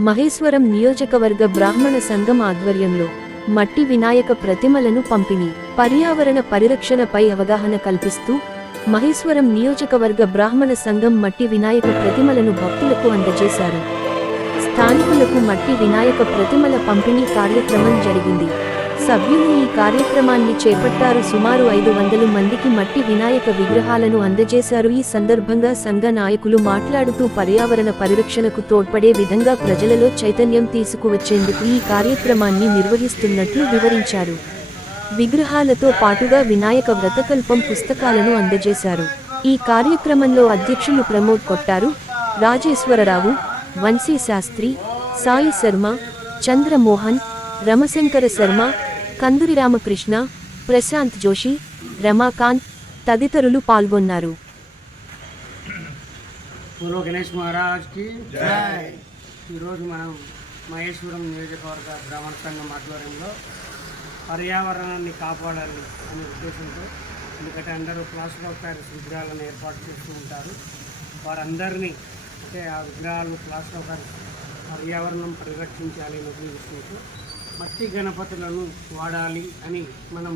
మహేశ్వరం నియోజకవర్గ బ్రాహ్మణ సంఘం ఆధ్వర్యంలో మట్టి వినాయక ప్రతిమలను పంపిణీ పర్యావరణ పరిరక్షణపై అవగాహన కల్పిస్తూ మహేశ్వరం నియోజకవర్గ బ్రాహ్మణ సంఘం మట్టి వినాయక ప్రతిమలను భక్తులకు అందజేశారు. స్థానికులకు మట్టి వినాయక ప్రతిమల పంపిణీ కార్యక్రమం జరిగింది. సభ్యులు ఈ కార్యక్రమాన్ని చేపట్టారు. సుమారు ఐదు వందలు మందికి మట్టి వినాయక విగ్రహాలను అందజేశారు. ఈ సందర్భంగా సంఘ నాయకులు మాట్లాడుతూ పర్యావరణ పరిరక్షణకు తోడ్పడే విధంగా ప్రజలలో చైతన్యం తీసుకువచ్చేందుకు ఈ కార్యక్రమాన్ని నిర్వహిస్తున్నట్లు వివరించారు. విగ్రహాలతో పాటుగా వినాయక వ్రతకల్పం పుస్తకాలను అందజేశారు. ఈ కార్యక్రమంలో అధ్యక్షులు ప్రమోద్ కొట్టారు. రాజేశ్వరరావు వంశీ శాస్త్రి సాయి శర్మ చంద్రమోహన్ రమశంకర శర్మ కందురి రామకృష్ణ ప్రశాంత్ జోషి రమాకాంత్ తదితరులు పాల్గొన్నారు. పూర్వ గణేష్ మహారాజ్కి. జై. ఈరోజు మనం మహేశ్వరం నియోజకవర్గ బ్రాహ్మణ సంఘం ఆధ్వర్యంలో పర్యావరణాన్ని కాపాడాలి అనే ఉద్దేశంతో ఎందుకంటే అందరూ ప్లాస్టర్ ఆఫ్ ప్యారిస్ విగ్రహాలను ఏర్పాటు చేస్తూ ఉంటారు. వారందరినీ అంటే ఆ విగ్రహాలు ప్లాస్టర్ ఆఫ్ ప్యారిస్ పర్యావరణం పరిరక్షించాలి అనే ఉద్దేశంతో మట్టి గణపతులను వాడాలి అని మనం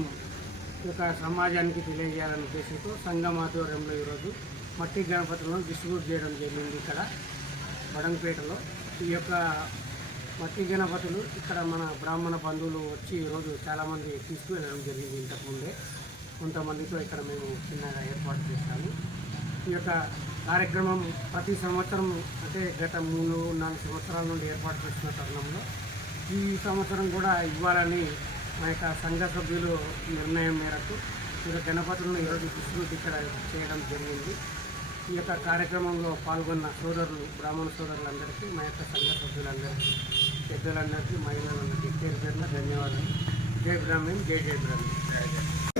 ఈ యొక్క సమాజానికి తెలియజేయాలని ఉద్దేశంతో సంఘం ఆధ్వర్యంలో ఈరోజు మట్టి గణపతులను డిస్ట్రిబ్యూట్ చేయడం జరిగింది ఇక్కడ బడంపేటలో ఈ యొక్క మట్టి గణపతులు ఇక్కడ మన బ్రాహ్మణ బంధువులు వచ్చి ఈరోజు చాలామంది తీసుకువెళ్ళడం జరిగింది ఇంతకుముందే. కొంతమందితో ఇక్కడ మేము చిన్నగా ఏర్పాటు చేశాము. ఈ యొక్క కార్యక్రమం ప్రతి సంవత్సరం అంటే గత మూడు నాలుగు సంవత్సరాల నుండి ఏర్పాటు చేస్తున్న తరుణంలో ఈ సంవత్సరం కూడా ఇవ్వాలని మా యొక్క సంఘ సభ్యులు నిర్ణయం మేరకు ఈ గణపతులను ఈరోజు డిస్ట్రిబ్యూట్ ఇక్కడ చేయడం జరిగింది. ఈ యొక్క కార్యక్రమంలో పాల్గొన్న సోదరులు బ్రాహ్మణ సోదరులందరికీ మా యొక్క సంఘ సభ్యులందరికీ పెద్దలందరికీ మహిళలందరికీ పేరు పేరున ధన్యవాదాలు. జై బ్రాహ్మణ్ జై జై బ్రాహ్మణ్.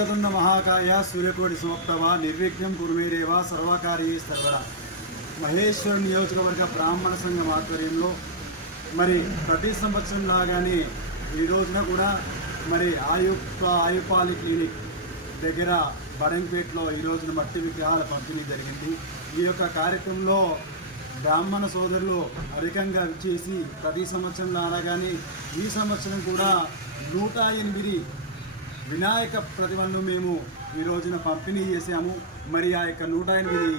ఏకదండ మహాకాయ సూర్యకోటి సమప్తవ నిర్విఘ్నం కురుమేరేవ సర్వకార్యే సర్వదా. మహేశ్వర నియోజకవర్గ బ్రాహ్మణ సంఘం ఆధ్వర్యంలో మరి ప్రతి సంవత్సరం లాగానే ఈ రోజున కూడా మరి ఆయుక్త ఆయుపాలి క్లినిక్ దగ్గర బడంపేటలో ఈ రోజున మట్టి విగ్రహాల పంపిణీ జరిగింది. ఈ యొక్క కార్యక్రమంలో బ్రాహ్మణ సోదరులు అధికంగా విచ్చేసి ప్రతి సంవత్సరం లాగానే ఈ సంవత్సరం కూడా నూట ఎనిమిది వినాయక ప్రతిమలను మేము ఈ రోజున పంపిణీ చేశాము. మరి ఆ యొక్క నూట ఎనిమిది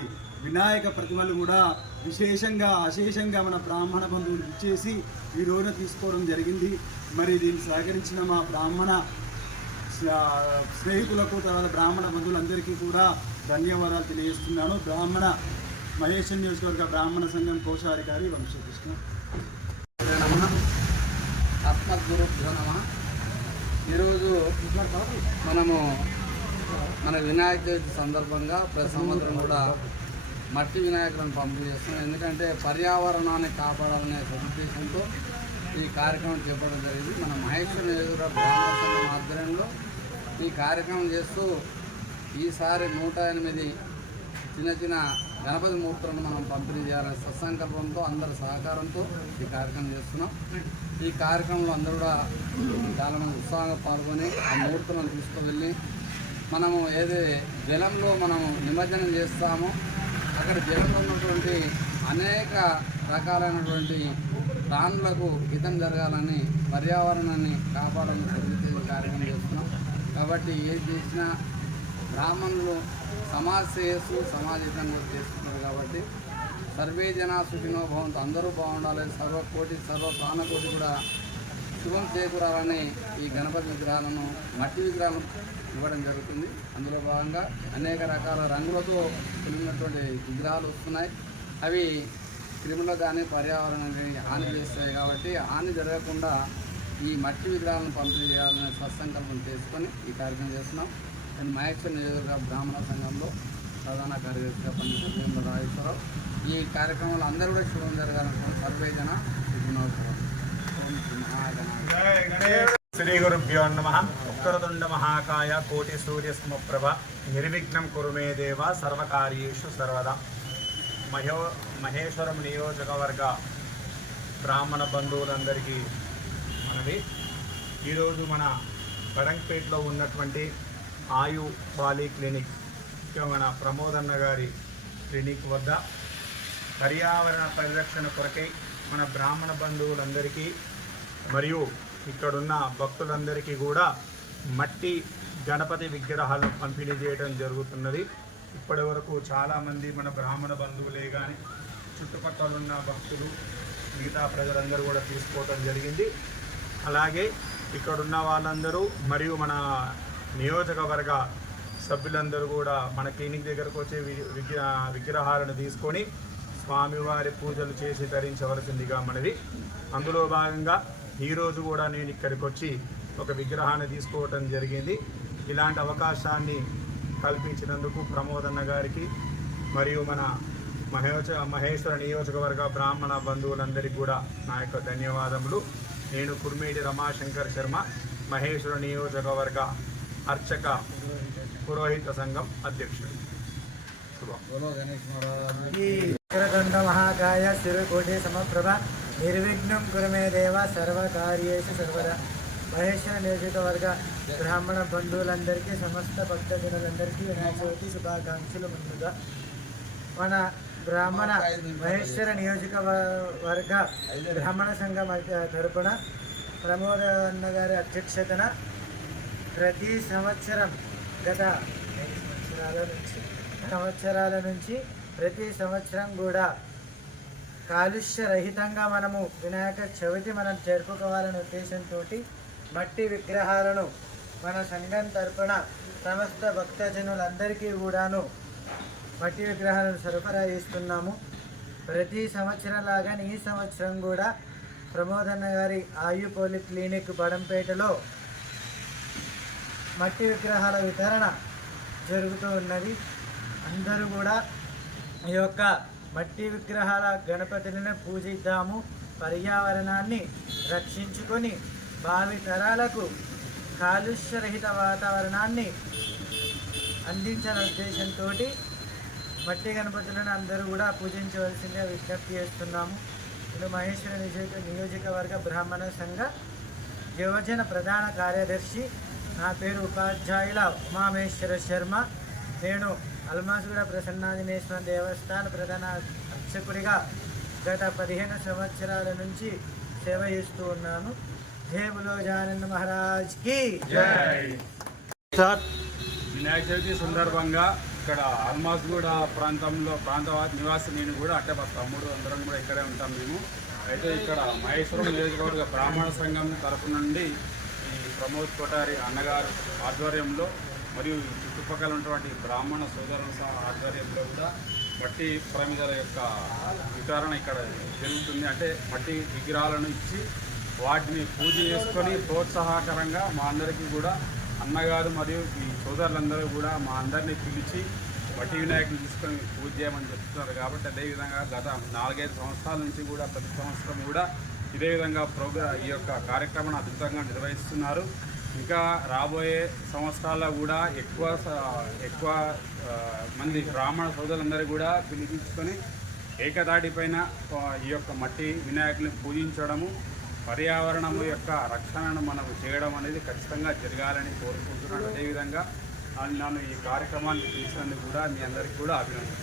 వినాయక ప్రతిమలు కూడా విశేషంగా అశేషంగా మన బ్రాహ్మణ బంధువులు ఇచ్చేసి ఈ రోజున తీసుకోవడం జరిగింది. మరి దీన్ని సహకరించిన మా బ్రాహ్మణ స్నేహితులకు తర్వాత బ్రాహ్మణ బంధువులందరికీ కూడా ధన్యవాదాలు తెలియజేస్తున్నాను. బ్రాహ్మణ మహేశ్వర నియోజకవర్గ బ్రాహ్మణ సంఘం కోశాధికారి వంశకృష్ణ. ఆత్మగురుభ్యో నమ ఈరోజు మనము మన వినాయక చవితి సందర్భంగా ప్రతి సంవత్సరం కూడా మట్టి వినాయకులను పంపిణీ చేస్తున్నాం. ఎందుకంటే పర్యావరణాన్ని కాపాడాలనే సదుద్దేశంతో ఈ కార్యక్రమం చేపట్టడం జరిగింది. మన మహేశ్వర నియోజకవర్గ బ్రాహ్మణ ఆధ్వర్యంలో ఈ కార్యక్రమం చేస్తూ ఈసారి నూట ఎనిమిది చిన్న చిన్న గణపతి మూర్తులను మనం పంపిణీ చేయాలనే సత్సంకల్పంతో అందరి సహకారంతో ఈ కార్యక్రమం చేస్తున్నాం. ఈ కార్యక్రమంలో అందరూ కూడా చాలామంది ఉత్సాహంగా పాల్గొని ఆ మూర్తులను తీసుకువెళ్ళి మనము ఏది జలంలో మనం నిమజ్జనం చేస్తామో అక్కడ జలంలో ఉన్నటువంటి అనేక రకాలైనటువంటి ప్రాణులకు హితం జరగాలని పర్యావరణాన్ని కాపాడాలని జరిగితే కార్యక్రమం చేస్తున్నాం. కాబట్టి ఏది చేసినా బ్రాహ్మణులు సమాజ శ్రేయస్సు సమాజహితం కూడా చేస్తున్నారు కాబట్టి సర్వే జనా సుఖినో భవంతు. అందరూ బాగుండాలి. సర్వకోటి సర్వ ప్రాణకోటి కూడా శుభం చేకూరాలని ఈ గణపతి విగ్రహాలను మట్టి విగ్రహాలను ఇవ్వడం జరుగుతుంది. అందులో భాగంగా అనేక రకాల రంగులతో కూడినటువంటి విగ్రహాలు వస్తున్నాయి. అవి క్రిములు కానీ పర్యావరణానికి హాని చేస్తాయి కాబట్టి హాని జరగకుండా ఈ మట్టి విగ్రహాలను పంపిణీ చేయాలనే సత్సంకల్పం చేసుకొని ఈ కార్యక్రమం చేస్తున్నాం. నేను మహేశ్వర నియోజకవర్గ బ్రాహ్మణ సంఘంలో ప్రధాన కార్యదర్శిగా పనిచేసిన భీమల రాజేశ్వరరావు. ఈ కార్యక్రమంలో అందరూ కూడా శుభం జరగాలనుకున్న సర్వేజన శ్రీ శ్రీ గురుభ్యో నమ. ఉత్తరదుండ మహాకాయ కోటి సూర్య సమప్రభ నిర్విఘ్నం కురుమే దేవ సర్వకార్యేషు సర్వదా. మహో మహేశ్వరం నియోజకవర్గ బ్రాహ్మణ బంధువులందరికీ మనది ఈరోజు మన బడంపేట్లో ఉన్నటువంటి ఆయు బాలి క్లినిక్ మన ప్రమోదన్న గారి క్లినిక్ వద్ద పర్యావరణ పరిరక్షణ కొరకై మన బ్రాహ్మణ బంధువులందరికీ మరియు ఇక్కడున్న భక్తులందరికీ కూడా మట్టి గణపతి విగ్రహాలు పంపిణీ చేయడం జరుగుతున్నది. ఇప్పటి వరకు చాలామంది మన బ్రాహ్మణ బంధువులే కానీ చుట్టుపక్కల ఉన్న భక్తులు మిగతా ప్రజలందరూ కూడా తీసుకోవటం జరిగింది. అలాగే ఇక్కడున్న వాళ్ళందరూ మరియు మన నియోజకవర్గ సభ్యులందరూ కూడా మన క్లినిక్ దగ్గరకు వచ్చే వి- విగ్ర విగ్రహాలను తీసుకొని స్వామివారి పూజలు చేసి ధరించవలసిందిగా మనది అందులో భాగంగా ఈరోజు కూడా నేను ఇక్కడికి వచ్చి ఒక విగ్రహాన్ని తీసుకోవటం జరిగింది. ఇలాంటి అవకాశాన్ని కల్పించినందుకు ప్రమోదన్న గారికి మరియు మన మహేశ మహేశ్వర నియోజకవర్గ బ్రాహ్మణ బంధువులందరికీ కూడా నా యొక్క ధన్యవాదములు. నేను కుర్మేటి రమాశంకర్ శర్మ మహేశ్వర నియోజకవర్గ అర్చక పురోహిత సంఘం అధ్యక్షుడు. వక్రతుండ మహాకాయ శిరకోటి సమప్రభ నిర్విఘ్నం కురమే దేవ సర్వకార్యేషు సర్వదా. మహేశ్వర నియోజకవర్గ బ్రాహ్మణ బంధువులందరికీ సమస్త భక్తజనులందరికీ వినాయక చవితి శుభాకాంక్షలు ముందుగా. మన బ్రాహ్మణ మహేశ్వర నియోజకవర్గ బ్రాహ్మణ సంఘం తరపున ప్రమోద అన్న గారి అధ్యక్షతన ప్రతి సంవత్సరం గత సంవత్సరాల నుంచి? సంవత్సరాల నుంచి ప్రతి సంవత్సరం కూడా కాలుష్య రహితంగా మనము వినాయక చవితి మనం జరుపుకోవాలనే ఉద్దేశంతో మట్టి విగ్రహాలను మన సంఘం తరపున సమస్త భక్తజనులందరికీ కూడాను మట్టి విగ్రహాలను సరఫరా చేస్తున్నాము. ప్రతి సంవత్సరం లాగానే ఈ సంవత్సరం కూడా ప్రమోదన్న గారి ఆయుపోలి క్లినిక్ బడంపేటలో మట్టి విగ్రహాల వితరణ జరుగుతూ ఉన్నది. అందరూ కూడా ఈ యొక్క మట్టి విగ్రహాల గణపతులను పూజిద్దాము. పర్యావరణాన్ని రక్షించుకొని భావి తరాలకు కాలుష్యరహిత వాతావరణాన్ని అందించాలనే ఉద్దేశంతో మట్టి గణపతులను అందరూ కూడా పూజించవలసిందిగా విజ్ఞప్తి చేస్తున్నాము. ఇది మహేశ్వర నియోజక నియోజకవర్గ బ్రాహ్మణ సంఘ యువజన ప్రధాన కార్యదర్శి నా పేరు ఉపాధ్యాయుల ఉమామేశ్వర శర్మ. నేను అల్మాసుగూడ ప్రసన్నాదినేశ్వర దేవస్థాన ప్రధాన అర్చకుడిగా గత పదిహేను సంవత్సరాల నుంచి సేవ చేస్తూ ఉన్నాను. జానంద్ మహారాజ్కి సార్ వినాయక చవితి సందర్భంగా ఇక్కడ అల్మాస్గూడ ప్రాంతంలో ప్రాంత నివాసి నేను కూడా అట్టే మా తమ్ముడు అందరం కూడా ఇక్కడే ఉంటాం మేము. అయితే ఇక్కడ మహేశ్వరం నియోజకవర్గ బ్రాహ్మణ సంఘం తరపు నుండి ఈ ప్రమోద్ కొటారి అన్నగారు ఆధ్వర్యంలో మరియు చుట్టుపక్కల ఉన్నటువంటి బ్రాహ్మణ సోదరుల ఆధ్వర్యంలో కూడా మట్టి ప్రమిదల యొక్క వితరణ ఇక్కడ జరుగుతుంది. అంటే మట్టి విగ్రహాలను ఇచ్చి వాటిని పూజ చేసుకొని ప్రోత్సాహకరంగా మా అందరికీ కూడా అన్నగారు మరియు ఈ సోదరులందరూ కూడా మా అందరినీ పిలిచి మట్టి వినాయకుని తీసుకొని పూజ చేయమని చెప్తున్నారు కాబట్టి అదేవిధంగా గత నాలుగైదు సంవత్సరాల నుంచి కూడా ప్రతి సంవత్సరం కూడా ఇదే విధంగా ప్రోగ్రా ఈ యొక్క కార్యక్రమాన్ని అద్భుతంగా నిర్వహిస్తున్నారు. ఇంకా రాబోయే సంవత్సరాల్లో కూడా ఎక్కువ ఎక్కువ మంది బ్రాహ్మణ సోదరులందరూ కూడా పిలిపించుకొని ఏకదాటిపైన ఈ యొక్క మట్టి వినాయకుని పూజించడము పర్యావరణము యొక్క రక్షణను మనం చేయడం అనేది ఖచ్చితంగా జరగాలని కోరుకుంటున్నాను. అదేవిధంగా నన్ను ఈ కార్యక్రమాన్ని తీసినందుకు కూడా మీ అందరికీ కూడా అభినందన